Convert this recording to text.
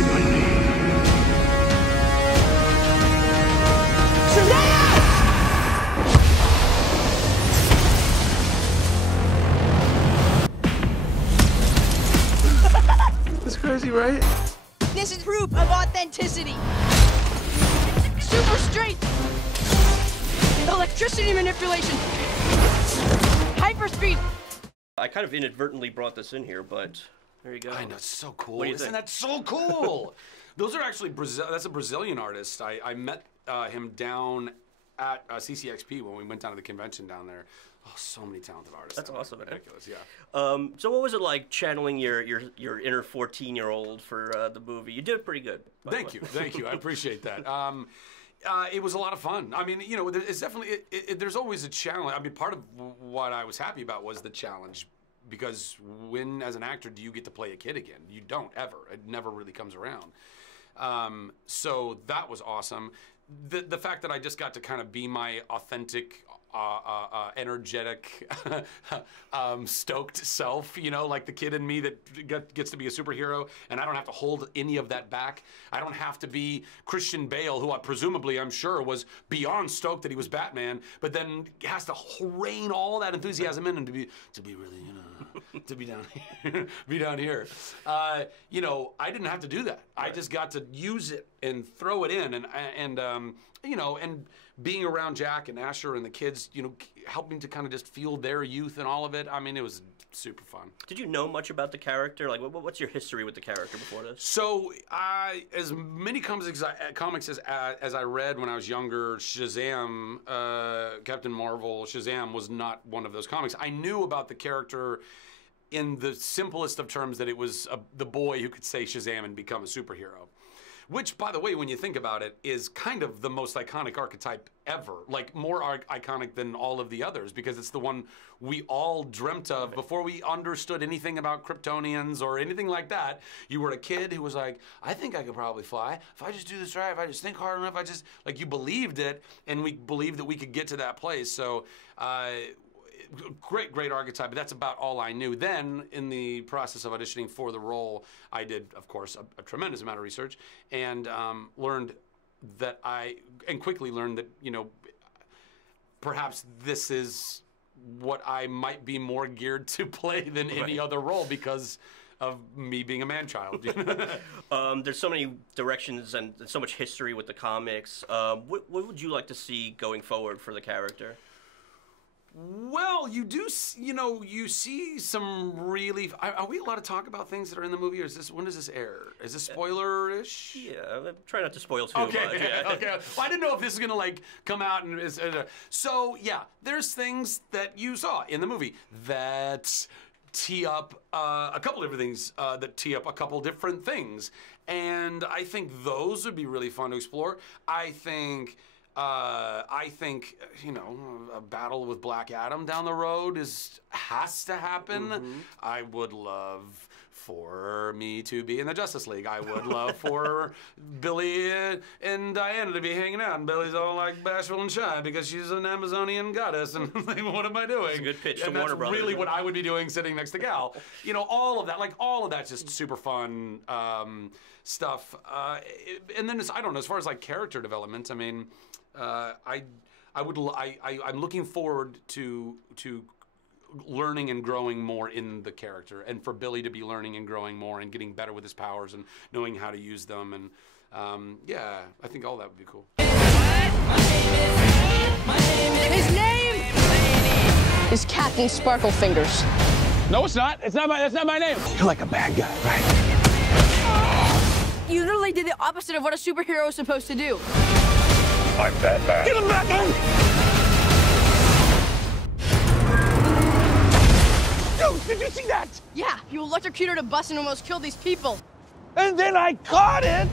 everything I need. That's crazy, right? This is proof of authenticity. Super strength. Electricity manipulation. Hyperspeed. I kind of inadvertently brought this in here, but there you go. I know, it's so cool. What do you Isn't think? that so cool? Those are actually that's a Brazilian artist. I met him down at CCXP when we went down to the convention down there. Oh, so many talented artists. That's awesome. Ridiculous, yeah. So what was it like channeling your inner 14-year-old for the movie? You did it pretty good. Thank you. I appreciate that. It was a lot of fun. I mean, you know, it's definitely there's always a challenge. I mean, part of what I was happy about was the challenge, because when, as an actor, do you get to play a kid again? You don't ever. It never really comes around. So that was awesome. The fact that I just got to kind of be my authentic, energetic, stoked self, you know, like the kid in me that gets to be a superhero, and I don't have to hold any of that back. I don't have to be Christian Bale, who I'm sure was beyond stoked that he was Batman, but then has to rein all that enthusiasm in and to be really, you know, to be down here, you know, I didn't have to do that. I just got to use it and throw it in, and you know, and being around Jack and Asher and the kids, you know, helping to kind of just feel their youth and all of it. I mean, it was super fun. Did you know much about the character? Like, what's your history with the character before this? So, as many comics as I read when I was younger, Shazam, Captain Marvel, Shazam was not one of those comics. I knew about the character in the simplest of terms, that it was the boy who could say Shazam and become a superhero. Which, by the way, when you think about it, is kind of the most iconic archetype ever. Like, more iconic than all of the others, because it's the one we all dreamt of before we understood anything about Kryptonians or anything like that. You were a kid who was like, I think I could probably fly. If I just do this right, if I just think hard enough, like, you believed it, and we believed that we could get to that place. So, great archetype, but that's about all I knew. Then, in the process of auditioning for the role, I did, of course, a tremendous amount of research, and quickly learned that, you know, perhaps this is what I might be more geared to play than any other role, because of me being a man-child. There's so many directions and so much history with the comics. What would you like to see going forward for the character? Well, you do, you know, you see some really. Are we allowed to talk about things that are in the movie, or is this, when does this air? Is this spoiler-ish? Yeah, try not to spoil too much. Yeah. Okay. Well, I didn't know if this is gonna like come out and so yeah, there's things that you saw in the movie that tee up a couple different things, that tee up a couple different things, and I think those would be really fun to explore. I think, you know, a battle with Black Adam down the road has to happen. Mm-hmm. I would love for me to be in the Justice League. I would love for Billy and Diana to be hanging out, and Billy's all like bashful and shy because she's an Amazonian goddess, and like, what am I doing? It's a good pitch and to Warner Brothers. That's really what I would be doing sitting next to Gal. You know, all of that's just super fun stuff. And then I don't know, as far as like character development, I mean, I'm looking forward to learning and growing more in the character, and for Billy to be learning and growing more and getting better with his powers and knowing how to use them, and yeah, I think all that would be cool. His name is Captain Sparklefingers. No, it's not. That's not my name. You're like a bad guy, right? You literally did the opposite of what a superhero is supposed to do. I'm Batman. Get him back in! Dude, did you see that? Yeah, you electrocuted a bus and almost killed these people. And then I caught it!